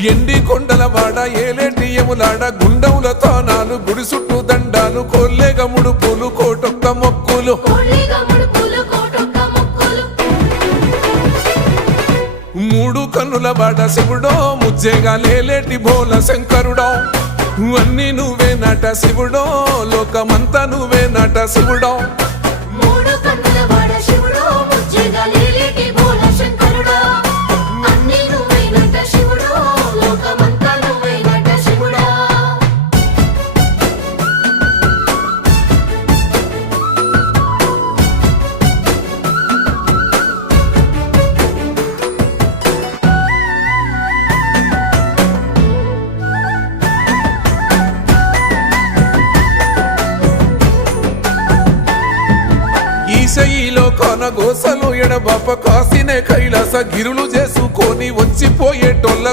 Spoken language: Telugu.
ఎండి కొండల వాడ ఏలేటి యములాడ గుండముల తానాలు గుడి చుట్టూ దండాలు కొల్లేగ ముడుపులు కోటొక్క మొక్కులు మూడు కన్నుల వాడ శివుడో ముజ్జేగా లేలేటి బోల శంకరుడో అన్ని నువ్వే నట శివుడో లోకమంతా నువ్వే నట శివుడో ఈశయిలో కొన గోసలు ఎడబాప కాసినే కైలాస గిరులు చేసుకొని వచ్చిపోయేటోళ్ళ